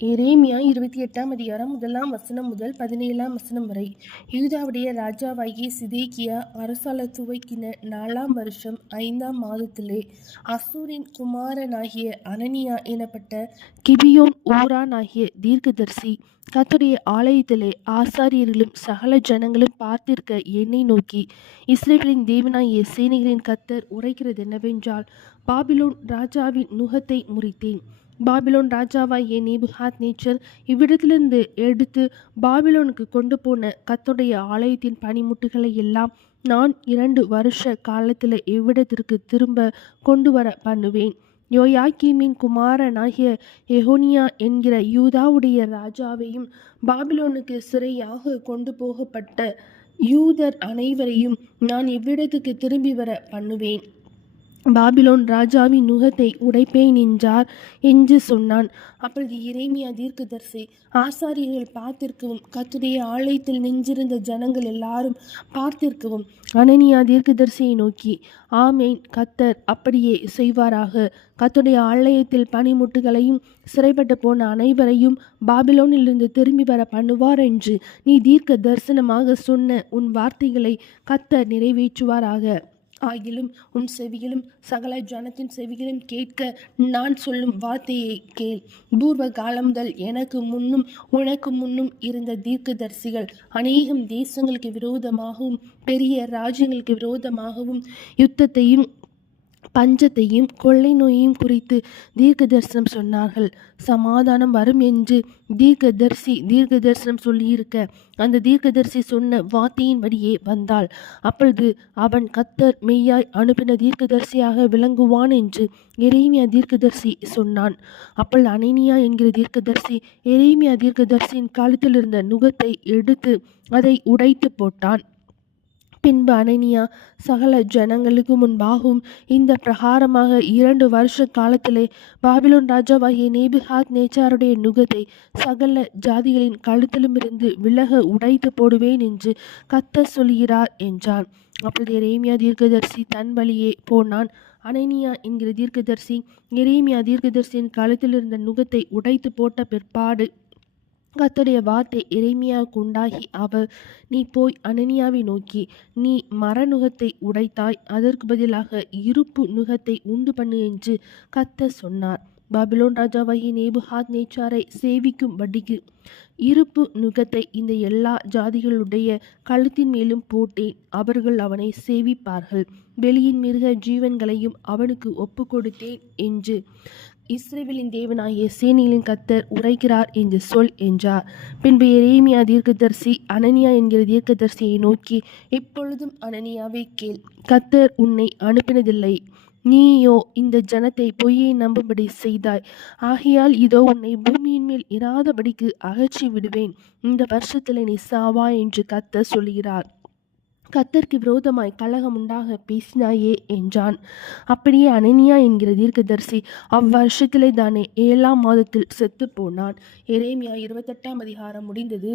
எரேமியா 28ஆம் அதிகாரம் 1ஆம் வசனம் முதல் 17ஆம் வசனம் வரை. யூதாவுடைய ராஜாவாகிய சிதேக்கியா அரசாள துவக்கின 4ஆம் வருஷம் 5ஆம் மாதத்திலே அசூரின் குமாரனாகிய அனனியா எனப்பட்ட கிபியோன் ஊரானாகிய தீர்க்கதரிசி கர்த்தருடைய ஆலயத்திலே ஆசாரியர்களும் சகல ஜனங்களும் பார்த்திருக்க என்னை நோக்கி, இஸ்ரவேலின் தேவனாகிய சேனைகளின் கர்த்தர் உரைக்கிறது என்னவென்றால், பாபிலோன் ராஜாவின் நுகத்தை முறித்தேன். பாபிலோன் ராஜாவாகிய நேபுகாத்நேச்சர் இவ்விடத்திலிருந்து எடுத்து பாபிலோனுக்கு கொண்டு போன கர்த்தருடைய ஆலயத்தின் பனிமுட்டுகளை எல்லாம் நான் 2 வருஷ காலத்தில் இவ்விடத்திற்கு திரும்ப கொண்டு வர பண்ணுவேன். யோயாக்கீமின் குமாரனாகிய எகோனியா என்கிற யூதாவுடைய ராஜாவையும் பாபிலோனுக்கு சிறையாக கொண்டு போகப்பட்ட யூதர் அனைவரையும் நான் இவ்விடத்துக்கு திரும்பி வர பண்ணுவேன். பாபிலோன் ராஜாவின் நுகத்தை உடைப்பேன் என்றார் என்று சொன்னான். அப்பொழுது எரேமியா தீர்க்கதரிசி ஆசாரியர்கள் பார்த்திருக்கவும் கர்த்தருடைய ஆலயத்தில் நின்றிருந்த ஜனங்கள் எல்லாரும் பார்த்திருக்கவும் அனனியா தீர்க்கதரிசியை நோக்கி, ஆமேன், கர்த்தர் அப்படியே செய்வாராக. கர்த்தருடைய ஆலயத்தில் பனிமுட்டுகளையும் சிறைப்பட்டு போன அனைவரையும் பாபிலோனிலிருந்து திரும்பி வர பண்ணுவார் என்று நீ தீர்க்க தரிசனமாக சொன்ன உன் வார்த்தைகளை கர்த்தர் நிறைவேற்றுவாராக. ஆகிலும் உன் செவிகளும் சகல ஜனத்தின் செவிகளும் கேட்க நான் சொல்லும் வார்த்தையை கேள். பூர்வ காலம் முதல் எனக்கு முன்னும் உனக்கு முன்னும் இருந்த தீர்க்கதரிசிகள் அநேகம் தேசங்களுக்கு விரோதமாகவும் பெரிய ராஜ்யங்களுக்கு விரோதமாகவும் யுத்தத்தையும் பஞ்சத்தையும் கொள்ளை நோயையும் குறித்து தீர்க்க தரிசனம் சொன்னார்கள். சமாதானம் வரும் என்று தீர்க்க தரிசனம் சொல்லியிருக்க அந்த தீர்க்கதரிசி சொன்ன வார்த்தையின்படியே வந்தாள். அப்பொழுது அவன் கர்த்தர் மெய்யாய் அனுப்பின தீர்க்கதரிசியாக விளங்குவான் என்று எரேமியா தீர்க்கதரிசி சொன்னான். அப்பொழுது அனனியா என்கிற தீர்க்கதரிசி எரேமியா தீர்க்கதரிசியின் கழுத்தில் இருந்த நுகத்தை எடுத்து அதை உடைத்து போட்டான். பின்பு அனனியா சகல ஜனங்களுக்கு முன்பாகவும் இந்த பிரகாரமாக 2 வருஷ காலத்திலே பாபிலோன் ராஜாவாகிய நேபுகாத்நேச்சாருடைய நுகத்தை சகல ஜாதிகளின் கழுத்திலுமிருந்து விலக உடைத்து போடுவேன் என்று கர்த்தர் சொல்கிறார் என்றான். அப்பொழுது எரேமியா தீர்க்கதரிசி தன் வழியே போனான். அனனியா என்கிற தீர்க்கதரிசி எரேமியா தீர்க்கதரிசியின் கழுத்தில் இருந்த நுகத்தை உடைத்து போட்ட பிற்பாடு கர்த்தருடைய வார்த்தை எரேமியாவுக்கு உண்டாகி அவர், நீ போய் அனனியாவை நோக்கி, நீ மரநுகத்தை உடைத்தாய், அதற்கு பதிலாக இருப்பு நுகத்தை உண்டு பண்ணு என்று கர்த்தர் சொன்னார். பாபிலோன் ராஜாவாகிய நேபுகாத்நேச்சாரை சேவிக்கும்படிக்கு இருப்பு நுகத்தை இந்த எல்லா ஜாதிகளுடைய கழுத்தின் மேலும் போட்டேன். அவர்கள் அவனை சேவிப்பார்கள். வெளியின் மிருக ஜீவன்களையும் அவனுக்கு ஒப்பு கொடுத்தேன் என்று இஸ்ரவேலின் தேவனாகிய சேனைகளின் கர்த்தர் உரைக்கிறார் என்று சொல் என்றார். பின்பு எரேமியா தீர்க்கதரிசி அனனியா என்கிற தீர்க்கதரிசியை நோக்கி, இப்பொழுதும் அனனியாவை கேள், கர்த்தர் உன்னை அனுப்பினதில்லை. நீயோ இந்த ஜனத்தை பொய்யை நம்பும்படி செய்தாய். ஆகையால் இதோ உன்னை பூமியின் மேல் இராதபடிக்கு அகற்றி விடுவேன். இந்த வருஷத்திலே நீ சாவாய் என்று கர்த்தர் சொல்கிறார். கர்த்தருக்கு விரோதமாய் கலகம் உண்டாக பேசினாயே என்றான். அப்படியே அனனியா என்கிற தீர்க்கதரிசி அவ்வருஷத்திலே தானே 7ஆம் மாதத்தில் செத்து போனான். எரேமியா 28ஆம் அதிகாரம் முடிந்தது.